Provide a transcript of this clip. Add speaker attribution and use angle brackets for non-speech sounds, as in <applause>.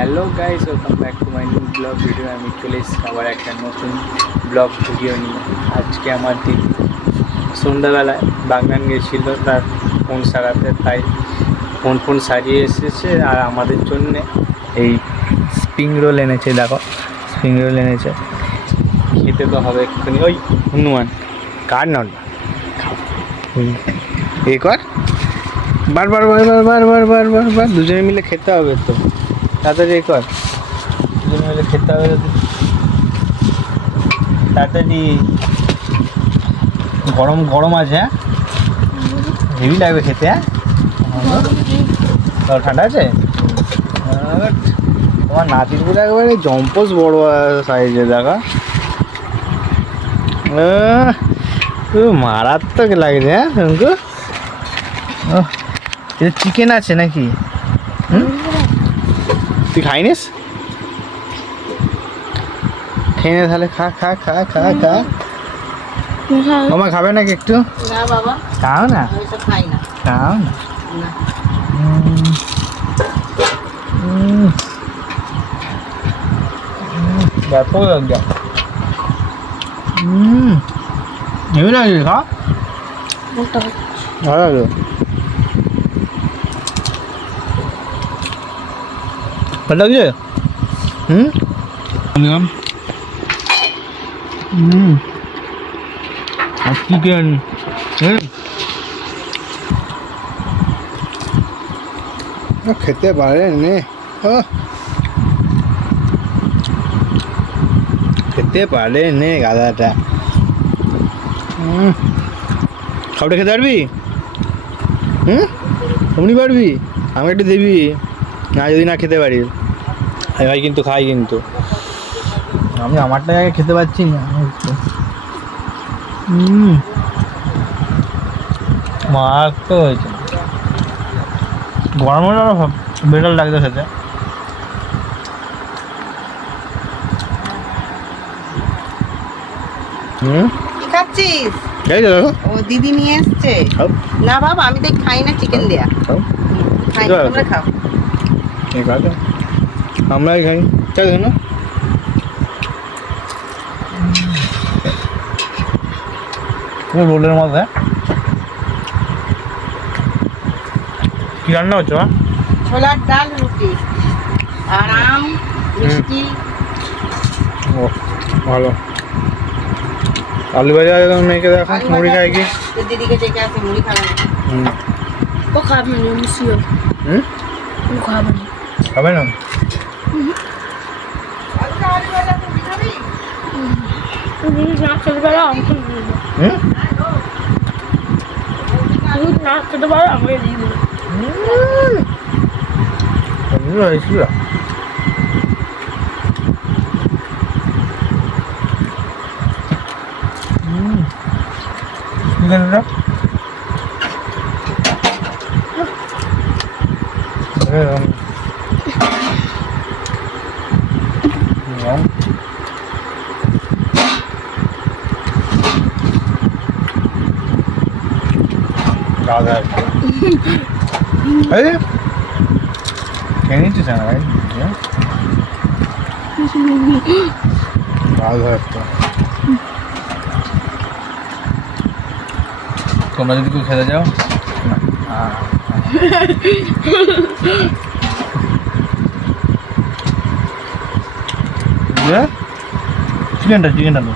Speaker 1: Hello guys welcome back to my new blog video আমি চলে এসেছি আবার একটা নতুন ব্লগ ভিডিও নিয়ে। আজকে আমার দিন। সন্ধ্যাবেলায় বাগান গেছিল, তার ফোন সারাতে, তাই ফোন ফোন সারিয়ে এসেছে। আর আমাদের জন্য এই স্প্রিং রোল এনেছে, দেখো স্প্রিং রোল এনেছে। খেতে তো হবে এক্ষুনি। ওই হনুমান, কার নন এ কর। বারবার বারবার বারবার বারবার বারবার দুজনে মিলে খেতে হবে তো। তাড়াতাড়ি এ কর। মিলে খেতে হবে তাড়াতাড়ি গরম গরম আছে হ্যাঁ? হেভি লাগবে খেতে হ্যাঁ? ঠান্ডা আছে? তোমার নাতির পুরো একেবারে জম্পস বড় সাইজে দেখা। মারাত্মক লাগছে হ্যাঁ চিকেন আছে নাকি? হুম? তুই খাইনিস? খেয়ে নে তাহলে খা খা খা খা খা। মামা খাবে নাকি একটু?
Speaker 2: না বাবা।
Speaker 1: খাও না।
Speaker 2: আমি তো খাই না।
Speaker 1: খাও না।
Speaker 2: না।
Speaker 1: উম, উম, উম, ব্যাপক লাগছে হুম হেবি লাগছে খা? ভালো লাগল ভালো লাগছে হুম নিলাম হুম আর চিকেন হুম খেতে পারে নে আহ। খেতে পারে নে গাদাটা হুম সবটা খেতে পারবি হুম এমনি পারবি আমাকে একটু দিবি না যদি না খেতে পারিস ভাই কিন্তু খাই কিন্তু। আমি আমারটা আগে খেতে পারছি না। হুম তো হয়েছে। গরম হলে আরও বেটার লাগতো খেতে। হুম?
Speaker 2: খাচ্ছিস? ও দিদি নিয়ে এসছে। না বাবা আমি তো খাই না চিকেন দেয়া। খাই। তোমরা খাও।
Speaker 1: ঠিক আছে আমরাই খাই তাই না? রোলের মধ্যে কি রান্না হচ্ছে?
Speaker 2: ছোলার ডাল রুটি আর আম মিষ্টি।
Speaker 1: ও ভালো। আলু ভাজা মেয়েকে দেখো মুড়ি খায় কি?
Speaker 2: দিদিকে ডেকে আসে মুড়ি খাবে
Speaker 3: ও খাবে না মিশিও
Speaker 1: হুম?
Speaker 3: ও খাবে না।
Speaker 1: খাবে না?
Speaker 3: ছোটবেলা অঙ্কুল দিয়ে না ছোটবেলা আমাকে দিয়ে দেবে
Speaker 1: হয়েছিল Linda. Um, দিলাম গাদার এই কেন নিতে চান ভাই গাদার তোমরা যদি কেউ খেতে যাও? <laughs> না। <laughs> Cylinder cylinder